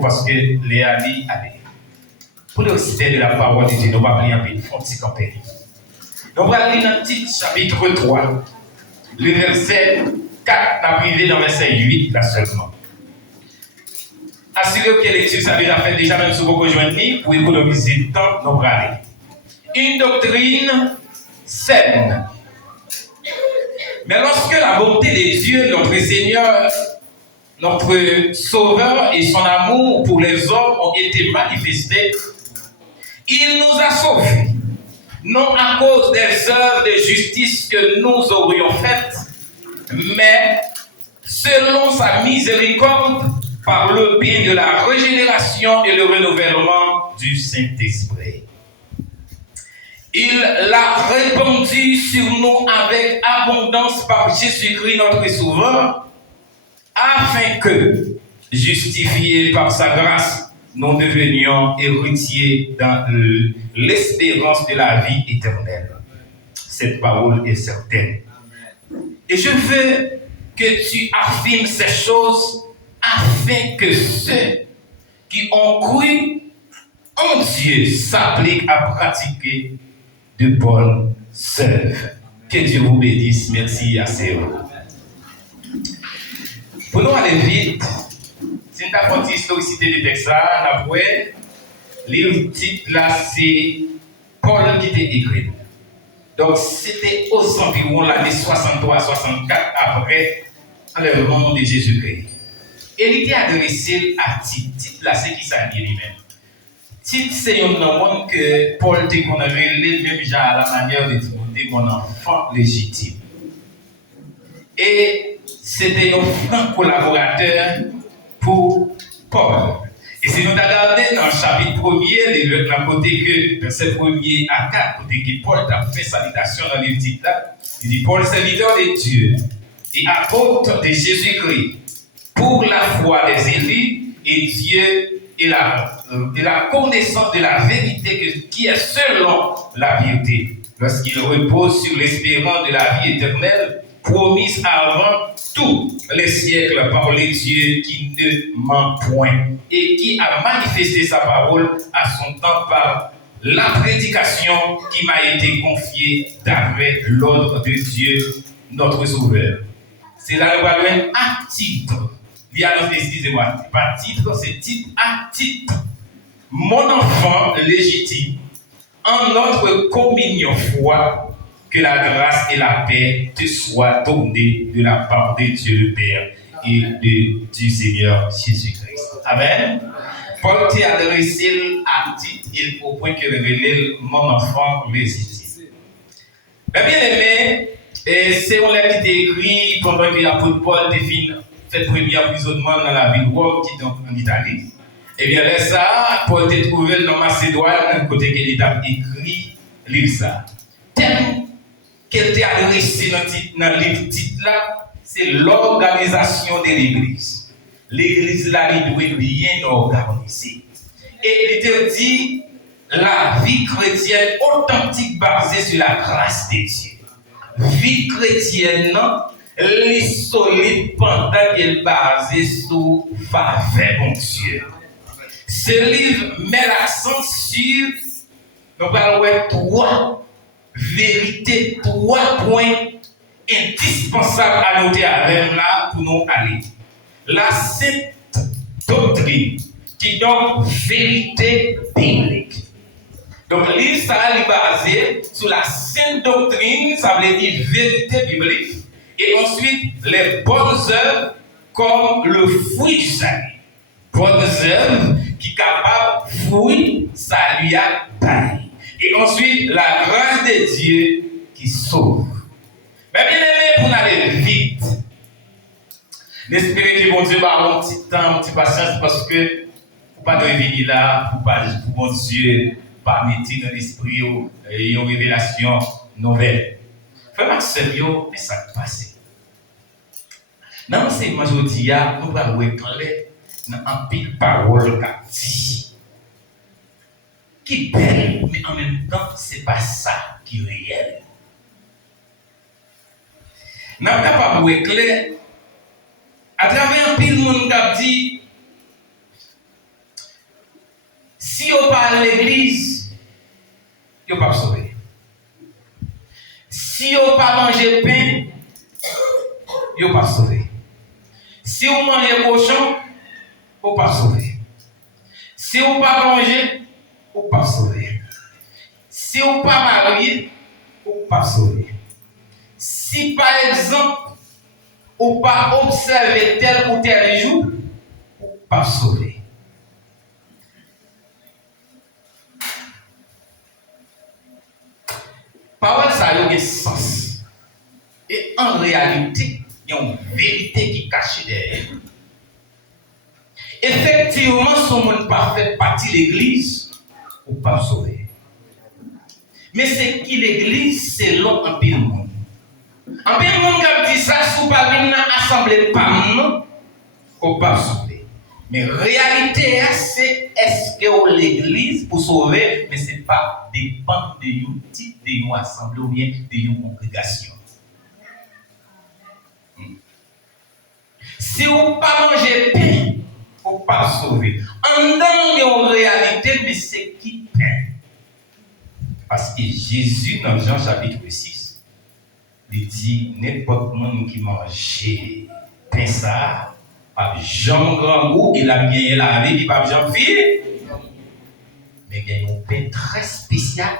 parce que Léa dit allez. Pour le respect de la parole de Dieu, nous allons lire un peu, un petit campé. Nous allons lire dans Tite chapitre 3, le verset 4, n'a privé dans le verset 8 là seulement. Assurez que l'étude, ça déjà fait déjà même si vous rejoignez pour économiser le temps, nous allons aller. Une doctrine saine. Mais lorsque la bonté de Dieu, notre Seigneur, notre Sauveur et son amour pour les hommes ont été manifestés, il nous a sauvés, non à cause des œuvres de justice que nous aurions faites, mais selon sa miséricorde, par le bien de la régénération et le renouvellement du Saint-Esprit. Il l'a répandu sur nous avec abondance par Jésus-Christ notre Sauveur, afin que, justifiés par sa grâce, nous devenions héritiers dans l'espérance de la vie éternelle. Cette parole est certaine. Et je veux que tu affirmes ces choses afin que ceux qui ont cru en Dieu s'appliquent à pratiquer de bonnes œuvres. Que Dieu vous bénisse. Merci à vous. Pour nous aller vite, si nous avons une historicité du texte là, nous avons le titre là, c'est Paul qui était écrit. Donc c'était aux environs l'année 63-64 après l'enlèvement de Jésus-Christ. Et il était adressé à Tite. Tite là, c'est qui ça dit lui-même. Tite, c'est un nom que Paul te connaît lui-même déjà à la manière de Timothée, mon enfant légitime. Et c'était un franc collaborateur pour Paul. Et si nous regardons dans le chapitre 1er, le côté que, verset 1er à 4, côté que Paul a fait salutation dans le titre là, il dit Paul, serviteur de Dieu et apôtre de Jésus-Christ, pour la foi des élus et Dieu et la connaissance de la vérité qui est selon la vérité, lorsqu'il repose sur l'espérance de la vie éternelle, promise avant tous les siècles par les dieux qui ne ment point et qui a manifesté sa parole à son temps par la prédication qui m'a été confiée d'après l'ordre de Dieu, notre Sauveur. C'est là le valeur à titre. Excusez-moi, pas titre, c'est titre à titre. Mon enfant légitime, en notre communion foi, que la grâce et la paix te soient données de la part de Dieu le Père et du Seigneur Jésus-Christ. Amen. Paul t'a adressé à titre au point que révèle mon enfant légitime. Mais bien aimé, c'est un livre qui est écrit pendant que l'apôtre Paul fait le premier emprisonnement dans la ville de Rome, qui est en Italie. Et bien là, ça, Paul t'a trouvé dans Macédoine, côté qu'il a écrit livre ça. Thème qu'elle t'a adressé dans le livre titre là, c'est l'organisation de l'Église. L'Église là, elle doit bien organiser. Et il te dit la vie chrétienne authentique basée sur la grâce de Dieu. Vie chrétienne, elle est solide pendant qu'elle est basée sur faveur de Dieu. Ce livre met l'accent sur, nous allons voir trois vérités, 3 points indispensables à noter avec là pour nous aller. La sainte doctrine, qui donc vérité biblique. Donc, le livre, ça est basé sur la sainte doctrine, ça veut dire vérité biblique, et ensuite les bonnes œuvres comme le fruit du salut. Bonnes œuvres qui sont capables de fruit salut à taille. Et ensuite, la grâce de Dieu qui sauve. Mais bien aimé, pour aller vite, n'espérez que mon Dieu va un petit temps, une petite patience, parce que pour ne pas revenir là, pour mon Dieu, pas mettre dans l'esprit une révélation nouvelle. Frère Maxime, mais ça passe. Dans l'enseignement aujourd'hui, nous allons reclamer dans un pile parole qu'a dit. Qui est belle, mais en même temps, ce n'est pas ça qui est réel. Nous sommes capables de voir, à travers un pile, monde qui dit, Si on parle à l'église, on ne pas sauver. Si on pas manger pain, on ne pas sauver. Si on mange cochon, on ne pas sauver. Si on pas manger, on ne pas sauver. Si on pas marié, on ne pas sauver. Si par exemple, on pas observer tel ou tel jour, on ne pas sauver. Parole ça a un sens. Et en réalité, il y a une vérité qui est cachée derrière. Effectivement, si on ne pas fait partie de l'église, on ne pas sauver. Mais c'est qui l'église, c'est l'homme en pile monde. En pile monde qui dit ça, si vous pas venir dans l'assemblée, on ne pas sauver. Mais réalité, c'est est-ce que l'église pour sauver, mais ce n'est pas dépend de une type de une assemblée ou bien de une congrégation. Si vous ne pas manger pain, vous ne pas sauver. En dedans, en réalité, mais c'est qui pain? Parce que Jésus, dans Jean chapitre 6, il dit n'importe qui mange pain ça, pas Jean grand goût, il a bien lavé, il pas Jean fille. Mais il y a un pain très spécial.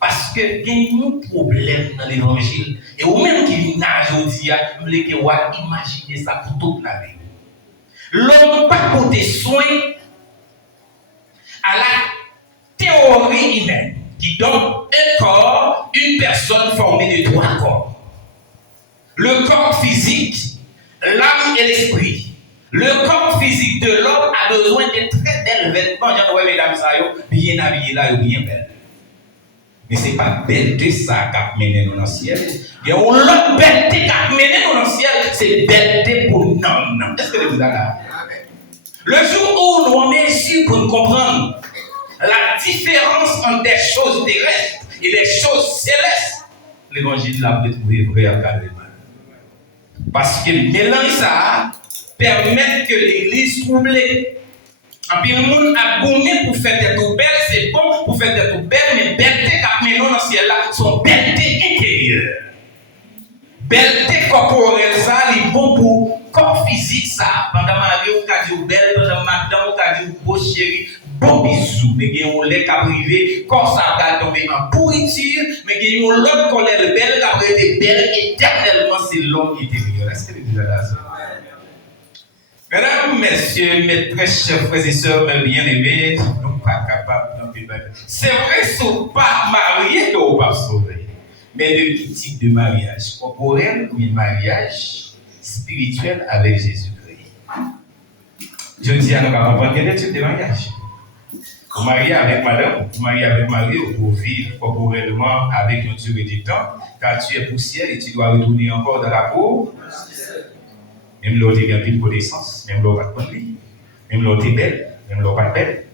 Parce que il y a un problème dans l'évangile. Et au même qui vient aujourd'hui, vous voulez que vous imaginez ça pour toute la vie. L'homme n'a pas porté soin à la théorie humaine qui donne un corps, une personne formée de 3 corps. Le corps physique, l'âme et l'esprit. Le corps physique de l'homme a besoin de très belles vêtements. J'en vois mesdames, bien habillées là, bien belles. Mais ce n'est pas belleté ça qui a mené nous dans le ciel. Il y a une autre belleté qui a mené nous dans le ciel, c'est belleté pour nous. Est-ce que vous avez là? Le jour où nous sommes ici pour nous comprendre la différence entre des choses terrestres et des choses célestes, l'évangile l'a trouvé vrai à carrément. Parce que le mélange ça permet que l'église troublée. En plus, le monde a gommé pour faire des tout belles, c'est bon pour faire des tout belles, mais belleté qui mené dans le ciel là sont belleté intérieure. Belleté corporelle, ça, il est bon pour corps physique, ça. Pendant Marie, on a dit belle, pendant madame, on a dit beau chéri, bon bisou. Mais il y a un lait qui a privé, corps ça a tombé en pourriture, mais il y a un l'autre colère belle qui a été belle éternellement, c'est l'homme intérieur. Est-ce que vous avez là ça? Mesdames, messieurs, mes très chers frères et sœurs, mes bien-aimés, nous ne sommes pas capables de débattre. C'est vrai, si vous n'êtes pas marié, que vous ne pas sauver. Mais de quel type de mariage? Corporel ou un mariage spirituel avec Jésus-Christ? Je dis à nous pas comprendre quel est le type de mariage. Vous mariez avec madame, vous mariez avec mari, pour vivre corporellement avec une durée du temps, car tu es poussière et tu dois retourner encore dans la peau. Même l'autre est une connaissance, même l'autre pas de vie, même l'autre est belle, même l'autre pas belle.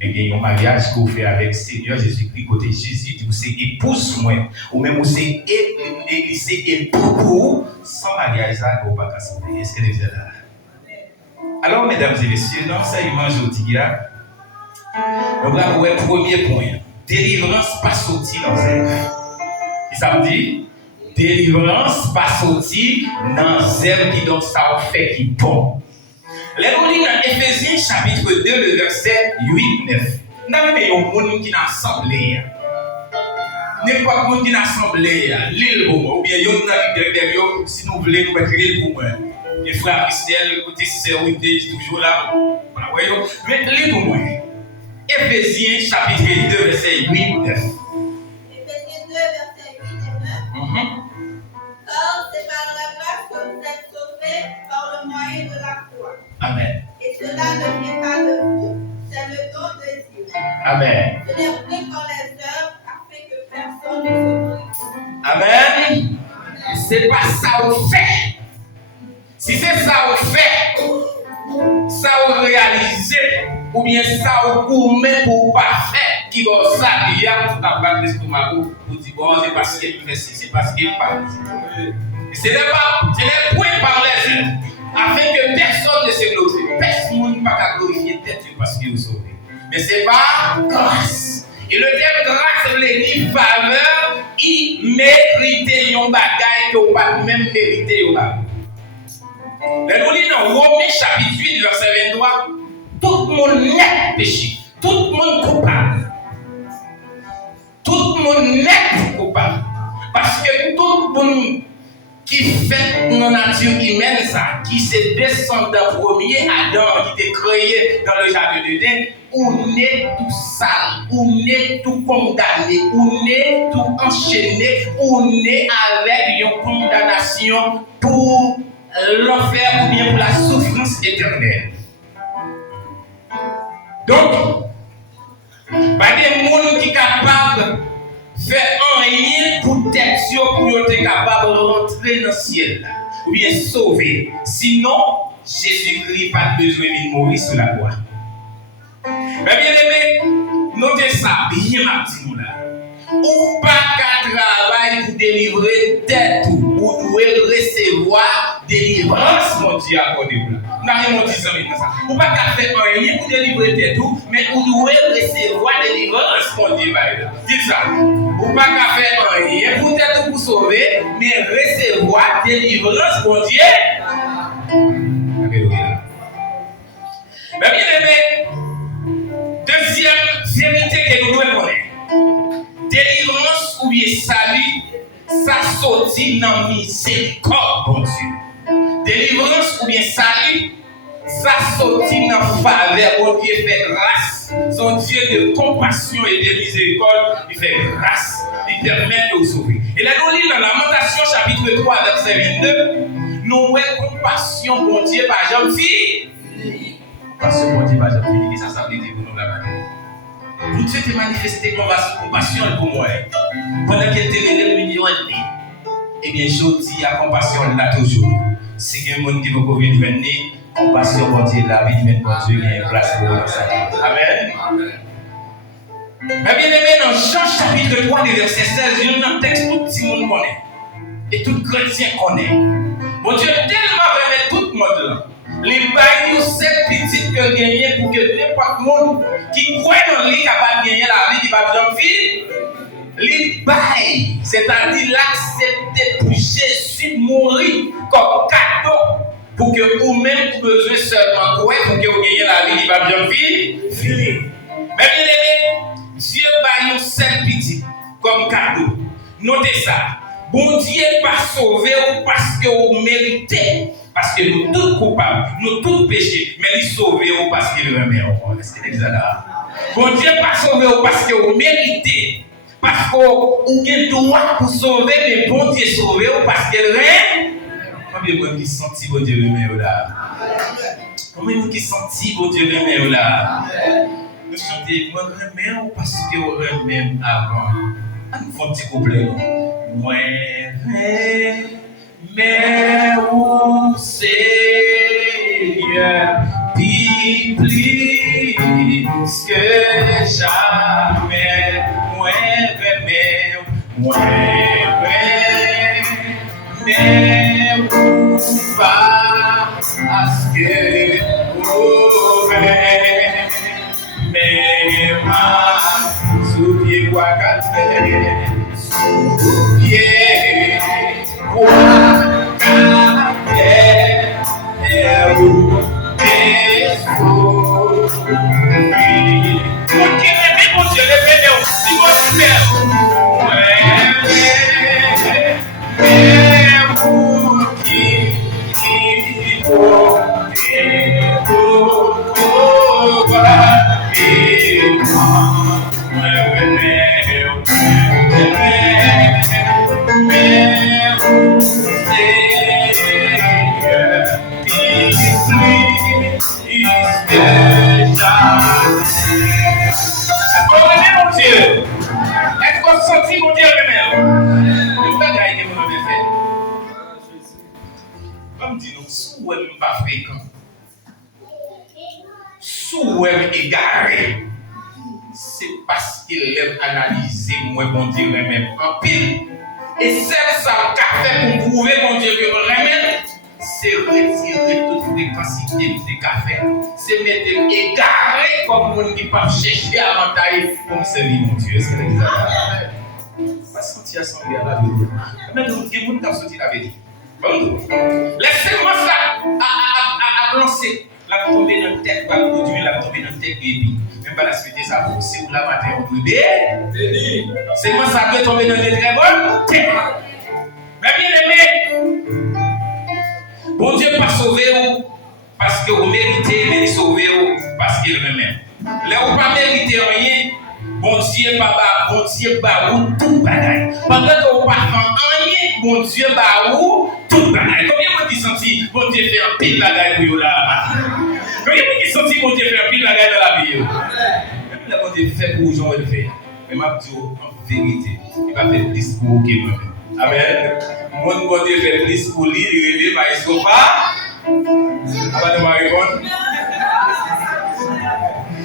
Mais il y a un mariage que vous faites avec le Seigneur Jésus-Christ, côté Jésus, vous c'est épouse moi, ou même vous c'est époux pour sans mariage, ça vous pas casser. Est-ce que vous êtes là? Alors, mesdames et messieurs, dans l'enseignement aujourd'hui, nous allons voir le premier point. Délivrance pas sortie dans zèbre. Et ça me dit? Délivrance pas sortie dans zèbre qui donc ça fait qui bon. Les mots dans Éphésiens chapitre 2, le verset 8-9. Nous avons un monde qui est assemblé. N'importe monde qui est assemblé, l'île pour moi, ou bien yon derrière, si nous voulons nous mettre l'île pour moi. Les frères Christelle, côté sécurité, toujours là. Mais l'île pour moi. Éphésiens chapitre 2, verset 8-9. Éphésiens 2, verset 8 et 9. Or, c'est par la grâce que vous êtes sauvés par le moyen de la foi. Amen. Et cela ne vient pas de vous, c'est le don de Dieu. Amen. Ce n'est point par les œuvres afin que personne ne se glorifie. Amen. C'est pas ça au fait. Si c'est ça au fait, ça au réalisé, ou bien ça au gourmet pour pas faire, qui va s'habiller pour battre l'estomac pour dire bon, c'est parce qu'il fait ci, c'est parce qu'il parle. Ce n'est point par les œuvres, afin que personne ne se glorifie. Personne ne peut pas glorifier tête parce qu'il est sauvé. Mais c'est pas grâce. Et le terme grâce veut dire faveur, il mérite yon bagay que ou pas même mérité yon bagay. Mais nous lisons dans Romains chapitre 8 verset 23, tout le monde n'est péché, tout le monde coupable. Tout le monde n'est coupable. Parce que tout le monde qui fait nos nature humaine, ça, qui se descendant premier Adam, qui était créé dans le jardin d'Éden, on est tout sale, on est tout condamné, on est tout enchaîné, on est avec une condamnation pour l'enfer ou bien pour la souffrance éternelle. Donc, pas des gens qui sont capables de faire rien pour être pour être capable de rentrer dans le ciel ou bien sauver. Sinon, Jésus-Christ n'a pas besoin de mourir sur la croix. Mais bien aimé, notez ça, bien ma petite là. Ou pas qu'à travail pour délivrer tête ou doit recevoir délivrance, mon Dieu, accordez-vous là. N'a dit ça maintenant ça. Ou pas qu'à faire rien pour délivrer tête ou, mais ou doit recevoir délivrance, mon Dieu, dites ça. Ou pas qu'à faire rien pour tête ou pour sauver, mais recevoir délivrance, mon Dieu. Alléluia. Mais bien aimé, deuxième vérité que nous devons connaître. Délivrance ou bien salut, ça sortit dans miséricorde, bon Dieu. Délivrance ou bien salut, ça sortit dans faveur, bon Dieu fait grâce. Son Dieu de compassion et de miséricorde, il fait grâce, il permet de nous sauver. Et là, nous lisons dans Lamentation chapitre 3, verset 22, nous voyons compassion, bon Dieu, par Jean-Fille. Compassion, bon Dieu, par Jean-Fille. Et ça veut dire pour nous la manière. Pour Dieu te manifester compassion pour moi. Pendant qu'elle te révèle millions d'années, eh bien, je dis à compassion là toujours. Si quelqu'un qui veut venir, compassion pour Dieu, la vie de mon Dieu, il y a une place pour nous. Amen. Mais bien aimé, dans Jean chapitre 3, verset 16, il y a un texte que tout le monde connaît. Et tout chrétien connaît. Mon Dieu tellement remet tout le monde là. Les bails, cette petite que gagner pour que n'importe monde qui croit dans lui capable de gagner la vie qui va bien vivre. Les bails, c'est-à-dire l'accepter pour Jésus mourir comme cadeau pour que vous-même vous besoin seulement croire pour que vous gagniez la vie qui va bien vivre. Mais bien aimé, Dieu baille cette petite comme cadeau. Notez ça. Bon Dieu pas sauvé ou parce que vous méritez. Parce que nous tous coupables, nous tous péchés, mais il sauve parce qu'il remet au monde. Est-ce que c'est là? Bon Dieu pas sauvé parce que vous méritez. Parce que vous avez le droit pour sauver, mais bon Dieu sauvé parce qu'il remet. Combien de gens qui sentent bon Dieu remet là? Combien de gens qui sentent bon Dieu remet là? Nous chantons, moi remets parce que vous remet avant. On fait un petit couplet. Moi mais où Seigneur, plus que jamais, moi mais où pas parce que mais ma sous-pied quoi qu'à faire, sous-pied quoi. Égaré, c'est parce qu'il aime analyser moi bon Dieu même en pile et celle ça qu'a fait pour prouver mon Dieu que vraiment c'est retirer toute fréquencité de café, c'est mettre égaré comme monde qui pas chercher avantage pour servir mon Dieu. Est-ce que l'église a pas senti assemblée à la vie? Mais nous, il y a des gens qui ont sorti la vérité. Bon, laissez-moi ça à lancer. La tomber dans la tête, va produire, la tomber dans la tête, baby. Même pas la suite, ça vous, si vous la matin, vous bébé. C'est moi ça peut tomber dans des très bonnes têtes. Mais bien aimé, bon Dieu pas sauvé vous parce que vous méritez, mais il sauvé vous parce qu'il même. Là où pas mérité rien, bon Dieu pas vous tout bagaille. Pendant que vous pas fait rien, bon Dieu pas vous tout bagaille. Combien de gens qui senti bon Dieu fait un pile bagaille pour vous là? Combien de gens qui senti bon Dieu fait un pile bagaille dans la vie? Même là bon Dieu fait pour vous, j'en vais le faire. Mais ma dis en vérité, il va faire plus pour vous que moi-même. Amen. Mon bon Dieu fait plus pour lui, il réveille, mais il ne faut pas. Avant de me répondre.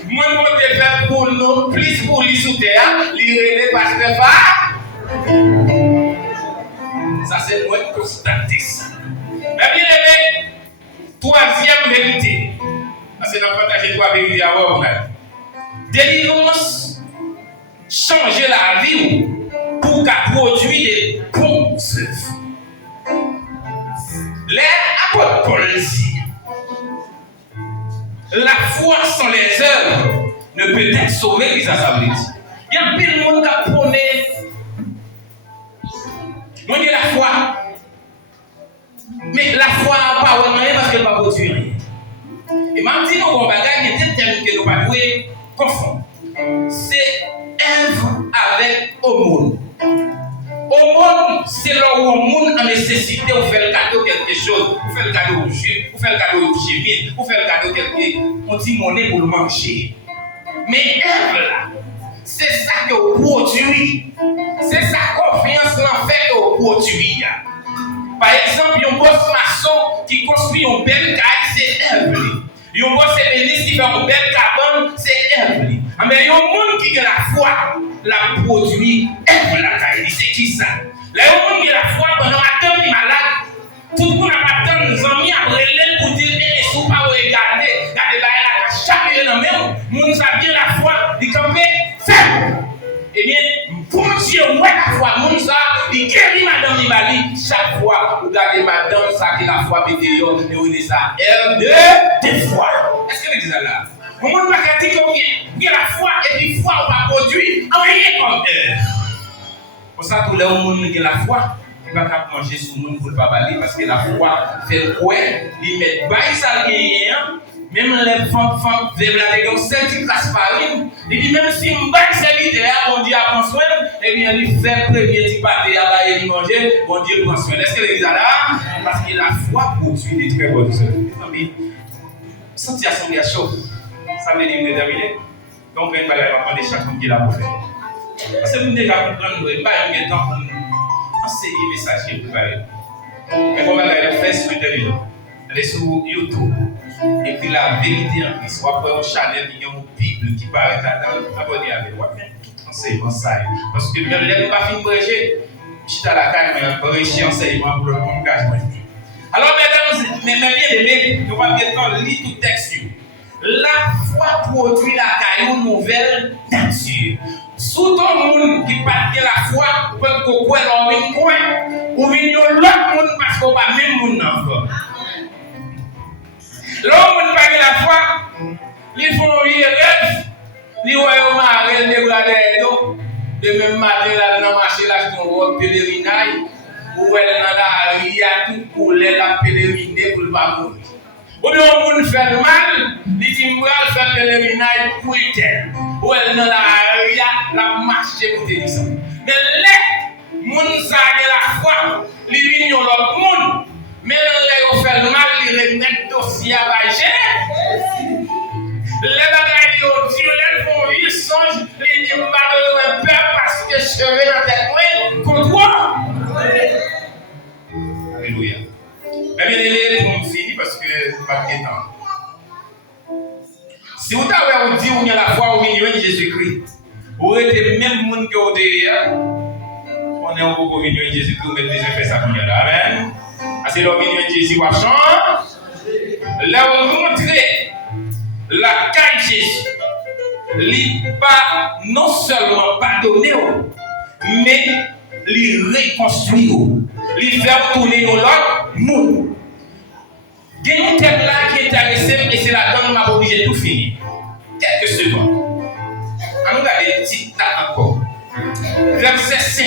Mon bon Dieu fait pour nous, plus pour lui sous terre, il réveille parce que pas. Ça c'est moi qui constate ça. Mais bien aimé, troisième vérité. C'est dans le partage trois vérités à voir. Délivrance, changer la vie pour qu'elle produise des bons œuvres. Les apôtres Paul dit, la foi sans les œuvres ne peut être sauvée, puis ça veut dire. Il y a plein de monde qui a prôné. Moi, j'ai la foi. Mais la foi n'a pas rien parce qu'elle ne va pas produire rien. Et même si nous avons des bagages qui étaient tels que nous ne pouvons pas confondre. C'est œuvre avec aumône. Aumône, c'est là où on monde en nécessité, vous faites le cadeau quelque chose, vous faites le cadeau au jus, vous faites le cadeau au chimie, vous faites le cadeau quelque on dit monnaie pour le manger. Mais œuvre là, c'est ça que vous produit. C'est sa confiance en fait que vous produit. Par exemple, il y a un boss maçon qui construit une belle caille, c'est œuvre. Il y a un boss ébéniste qui fait une belle cabane, c'est œuvre. Mais il y a un monde qui a la foi, la produit, œuvre la caille. C'est qui ça? Là, il y a un monde qui a la foi pendant un temps qui est malade. Tout le monde a pas tant de amis à brûler pour dire, mais si vous ne pas regarder, regardez là, il a chaque dans le même. Nous avons bien la foi, il campé, ferme. Eh bien, pour Dieu, ouais, la foi, mon ça, il guérit madame Nibali. Chaque fois, vous regardez madame, ça qui la foi météo, et vous dites ça, elle deux fois. Est-ce que vous dites ça là? Au monde pas dire qu'il y a la foi, et puis foi, on va produire, rien comme elle. Pour ça, tout le monde qui a la foi, il ne va pas manger sur le monde pour ne pas balayer, parce que la foi fait quoi? Il met bail ça rien. Même les femmes veulent la dégueu, celle qui casse farine. Il dit même si je bats cette idée, bon Dieu prend soin, et bien il fait premier petit pâté à bailler, il manger, bon Dieu prend soin. Est-ce que l'église là? Parce que la foi produit des très bonnes œuvres. Sentir assemblée à chaud, ça veut dire déterminer. Donc, il va y avoir des chacun qui l'a pour faire. Parce que vous n'avez pas comprendre, vous n'avez pas eu le temps pour enseigner les messages pour faire. Mais comment elle fait sur le téléphone? Elle est sur YouTube. Et puis la vérité en Christ, soit après un Chanel, il y a une Bible qui paraît là-dedans, abonné avec moi. Tout enseignement ça. Parce que même les pas fini de brécher, je suis à la caille, mais brécher enseignement pour le monde cache. Alors, mesdames, mais bien aimés, nous allons bien lire tout texte. La foi produit la caille nouvelle nature. Sous ton monde qui parle de la foi, vous pouvez couper dans le coin, ou venir l'autre monde parce qu'on va même monde encore. L'homme n'a pas la foi, ils font rêve, ils voient au mari, ils débradent de même matin, là, dans le marché, là, ils ont un pèlerinage, où elle dans la rue, il y a tout pour la pèleriner pour le pas mourir. Ou bien, on fait mal, ils disent, on va faire pèlerinage pour elle. Où elle dans la rue, la marché pour te dire ça. Mais là, les gens qui ont la foi, ils viennent dans l'autre monde. Mais là, ils fait le mal, ils remettent le dossier à Baïgé. Les bagages, ils font ils songent, ils disent, pas de peur parce que je serai dans tes coins contre toi. Alléluia. Mais bien, les gens finissent parce que pas de temps. Si vous avez dit, vous avez la foi au milieu de Jésus-Christ, vous êtes le même monde que vous êtes, on est un peu au milieu de Jésus-Christ, mais déjà fait ça pour nous. Amen. C'est le milieu de Jésus qui va changer. Là, on montre la caille de Jésus. il pas non seulement pardonner, mais il reconstruire, il faire tourner nos l'autre monde. Il y a un thème là qui est intéressant et c'est la donne m'a obligé de tout finir. Quelques secondes. On regarde un petit là encore. Verset 5.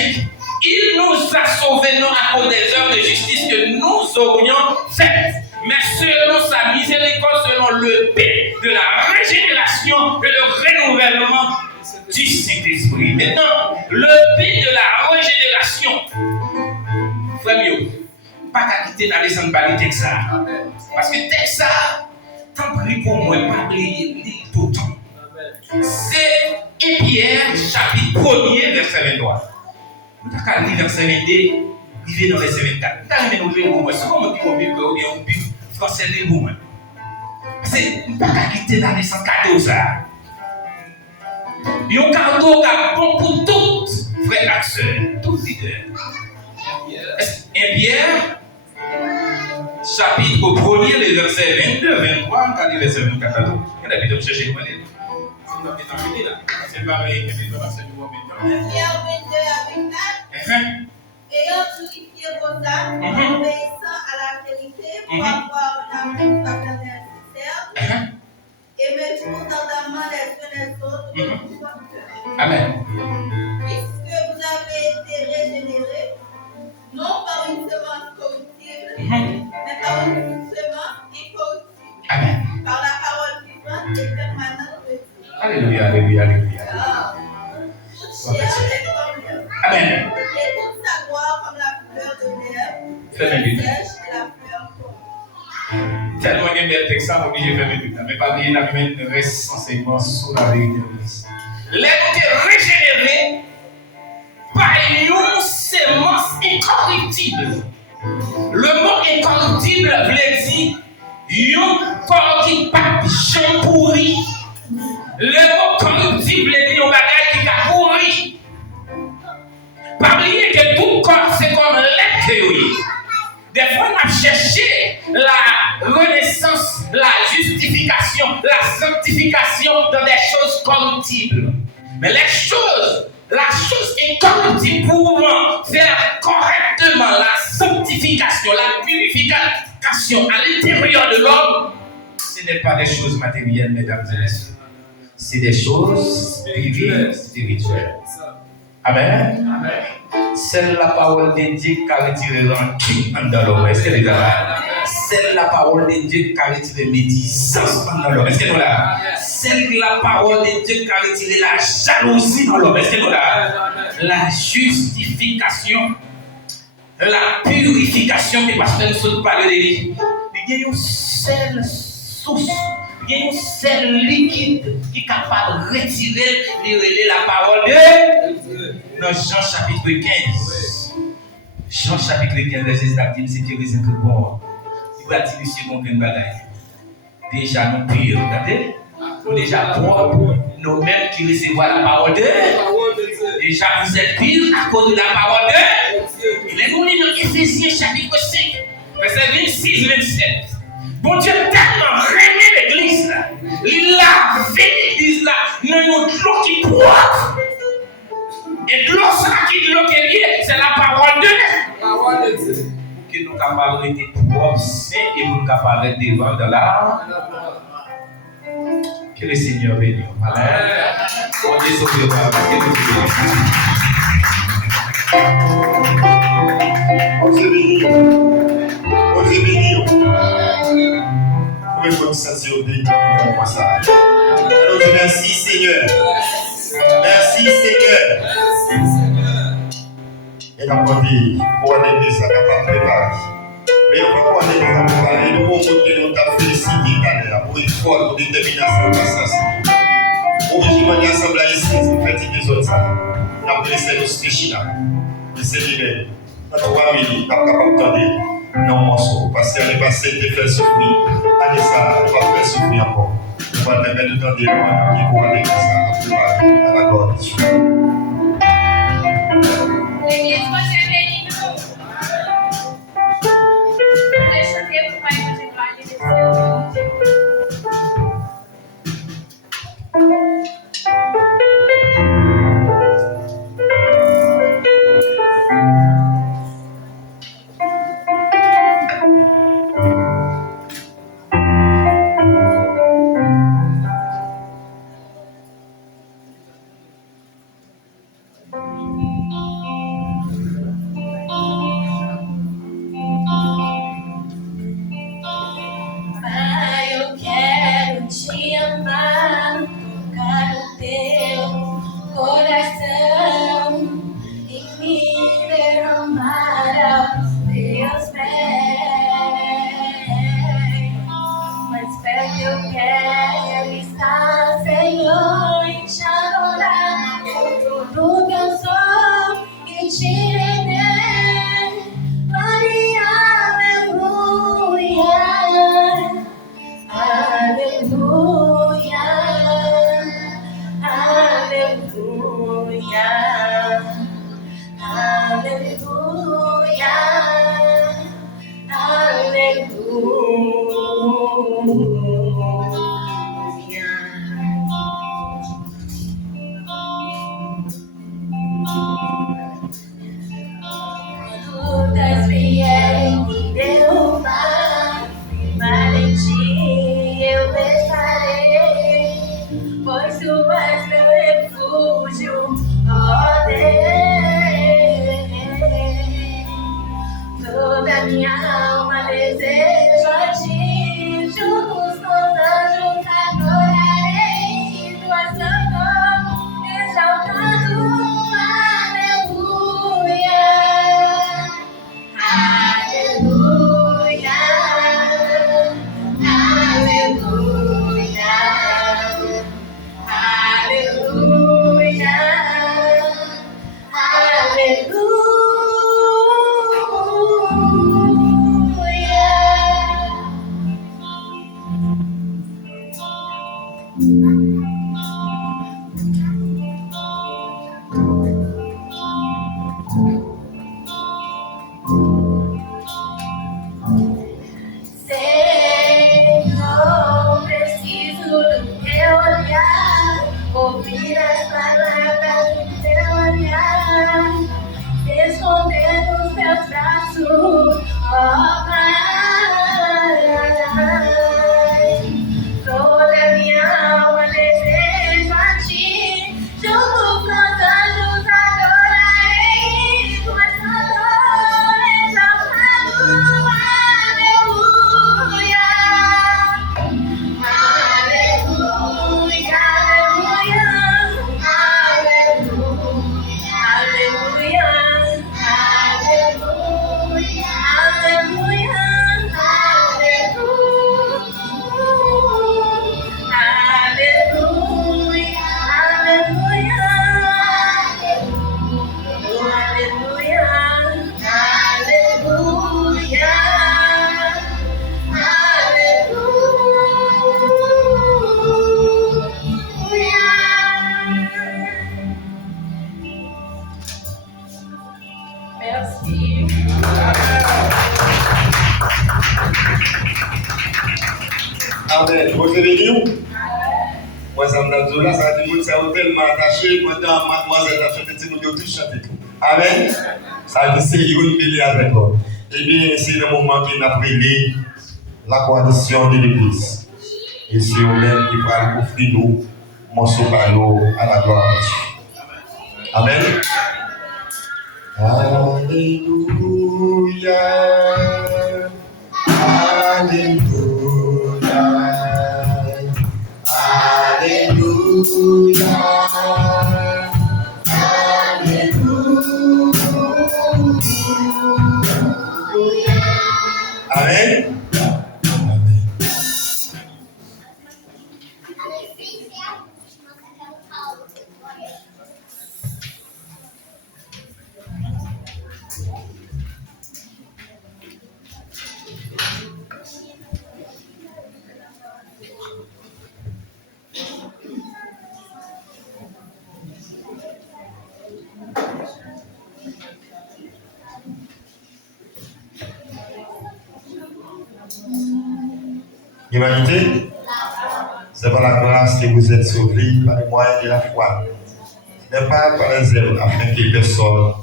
Il nous a sauvés non à cause des œuvres de justice que nous aurions faites, mais selon sa miséricorde, selon le paix de la régénération et le renouvellement du Saint-Esprit. Maintenant, le paix de la régénération. Frère Mio, pas qu'à quitter la descente par le texte. Parce que texte, tant pis pour moi, pas oublier tout le temps. C'est 1 Pierre, chapitre 1er, verset 23. Nous avons lu verset 22, arrivé dans verset 24. Nous avons lu le mot. C'est comme on dit au Bible, ou bien au Bible français de l'homme. Parce que nous ne pouvons pas quitter la descente cadeau ça. Il y a un cadeau qui est bon pour toutes, frères et sœurs, tous leaders. 1 Pierre, chapitre 1er, les versets 22, 23, on a dit verset 24. On a dit de chercher quoi les. C'est pas vrai que les versets du mot maintenant. Pierre 22 à 24. Ayant purifié vos âmes, obéissant à la vérité, pour avoir un amour fraternel sincère, aimez-vous ardemment les uns les autres de tout votre cœur. Amen. Puisque vous avez été régénérés, non par une semence corruptible, mais par une semence incorruptible. Amen. Par la parole vivante et permanente de Dieu. Alléluia, alléluia, alléluia. Amen. Et toute sa gloire comme la fleur de l'herbe, sèche et la fleur corruptible. Tellement il y a des textes, on est obligé de faire des trucs. Mais pas oublier la même reste enseignement sur la vérité. L'être régénéré par une sémence incorruptible. Le mot incorruptible veut dire un corps qui n'a pas de pourri. Le mot corruptible veut dire un bagage qui a pourri. Pas oublier que tout corps c'est comme l'être. Des fois, on a cherché la renaissance, la justification, la sanctification dans des choses corruptibles. Mais la chose incorruptible pour faire correctement la sanctification, la purification à l'intérieur de l'homme, ce n'est pas des choses matérielles, mesdames et messieurs. C'est des choses spirituelles. Amen. Amen. C'est la parole de Dieu qui a retiré l'enquête dans l'homme. Est-ce que vous êtes là? C'est la parole de Dieu qui a retiré médisance dans l'homme. Est-ce que vous êtes là? C'est la parole de Dieu qui a retiré la jalousie dans l'homme. Est-ce que vous êtes là? La justification, la purification que pasteur nous parle de lui. Il y a une seule source. Il y a un seul liquide qui est capable de retirer la parole de Dieu. Dans Jean chapitre 15. Jean chapitre 15, verset 7, c'est Dieu qui est bon. Il va dire monsieur qu'on fait une bagaille. Déjà nous purs, regardez. Nous déjà propres, nous-mêmes qui recevons la parole de Dieu. Déjà vous êtes purs à cause de la parole de Dieu. Il est donné dans Éphésiens chapitre 5, verset 26-27. Bon Dieu tellement aimé l'église là. Il a fait l'église là. Nous avons de l'eau qui propre. Et de l'eau ça qui de l'eau qui est liée, c'est la parole de Dieu. Pour que nous capables d'être propres, saints et nous capables d'être devant dans la. Que le Seigneur bénisse. Amen. On est sauvé par la On se bénit. On se bénit. Comment vous vous sentez béni comme ça? Alors, merci Seigneur. Merci Seigneur. Et la partie pour l'église à la préparer. Mais on va voir l'église à préparer. Nous avons que nous avons félicité pour une foi, pour détermination, pour ça. Pour rejoindre l'ensemble ici, c'est fait des autres. Nous avons laissé nos stéchis là. Laissez les dans 3 minutes, nous sommes capables d'entendre nos morceaux. Parce qu'on est passé de faire souffrir. Allez, ça, on va faire souffrir encore. On va permettre de tenter le pour aller à la gloire de Dieu. L'église va se bénir nous. Deixa Deus vai fazer glória nesse Senhor, preciso do teu olhar, ouvir as palavras do teu olhar, esconder nos teus braços, ó Pai. Toda minha alma deseja a ti, junto com os anjos adorarei, tuas canções exaltando. Merci. Amen. Vous avez dit où? Moi, ça me dit là, ça dit que ça a tellement attaché pendant mademoiselle a chanté, nous devons tous chanter. Amen. Ça dit c'est une belle avec moi. Eh bien, c'est le moment qu'il a pris la coalition de l'église. Et c'est eux-mêmes qui vont offrir nous, morceau par nous, à la gloire de Dieu. Amen. Alléluia. Alléluia. Alléluia. Alléluia. Amen. L'humanité, c'est par la grâce que vous êtes sauvés, par le moyen de la foi. Ce n'est pas par les ailes afin que personne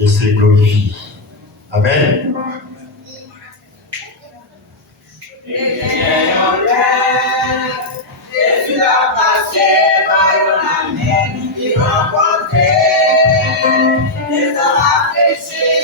ne se glorifie. Amen. Jésus a passé par la mer qui rencontrait les hommes péchés.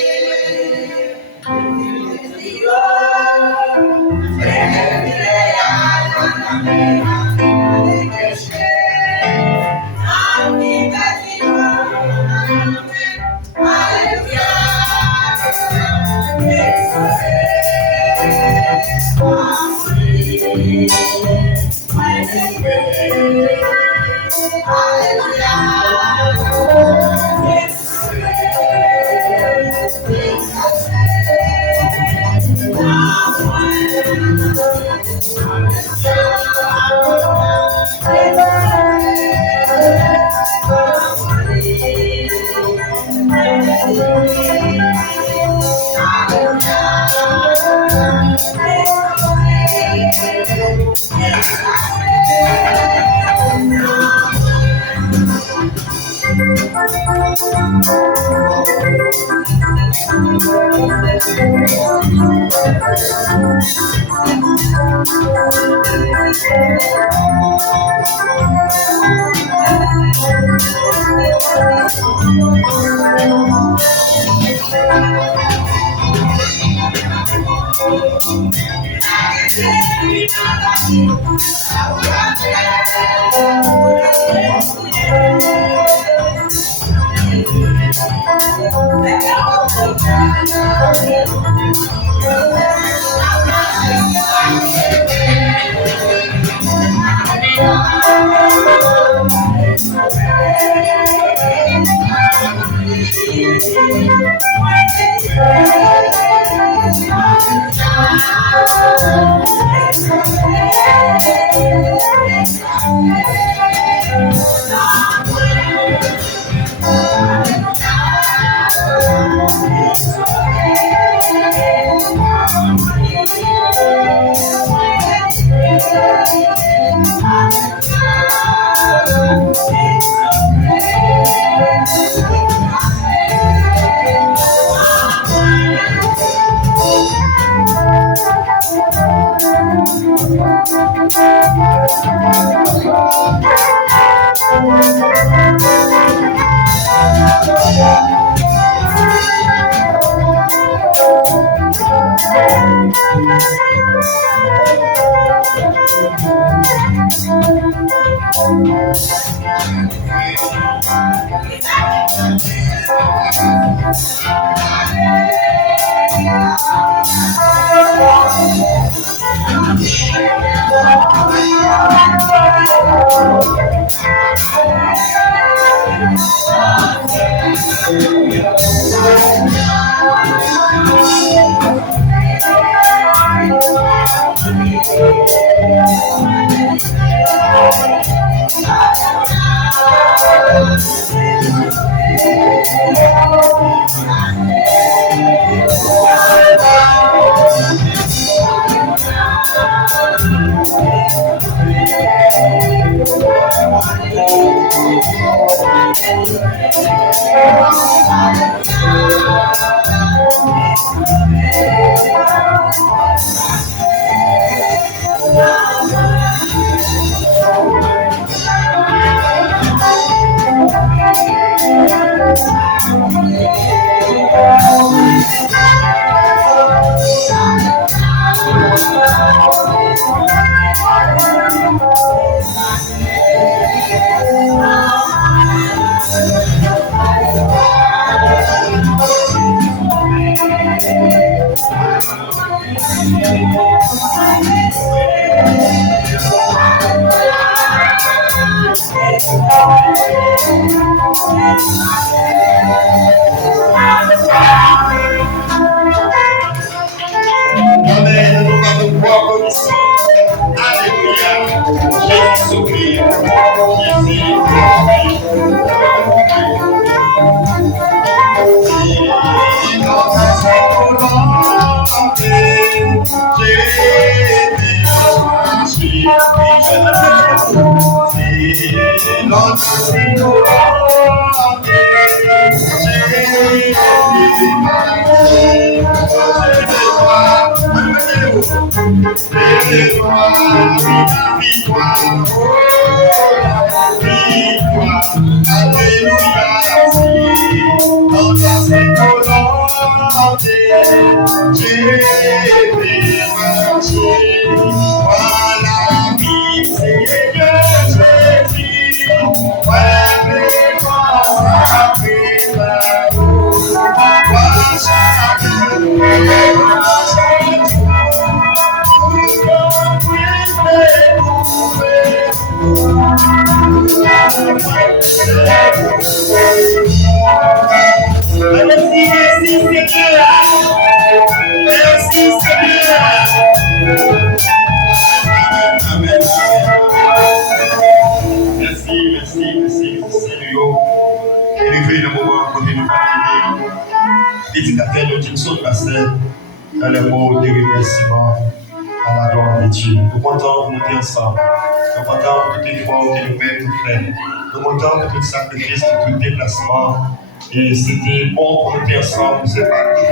Amen. Nous allons voir comme ici. Alléluia. Jésus sauvé. Jésus l'éducateur de Jackson Pasteur dans les mots de remerciement à la gloire de Dieu. Nous comptons pour nous ensemble. Nous comptons pour tout effort que nous-mêmes nous faisons. Nous comptons pour tout sacrifice, pour tout déplacement. Et c'était bon pour nous ensemble. Nous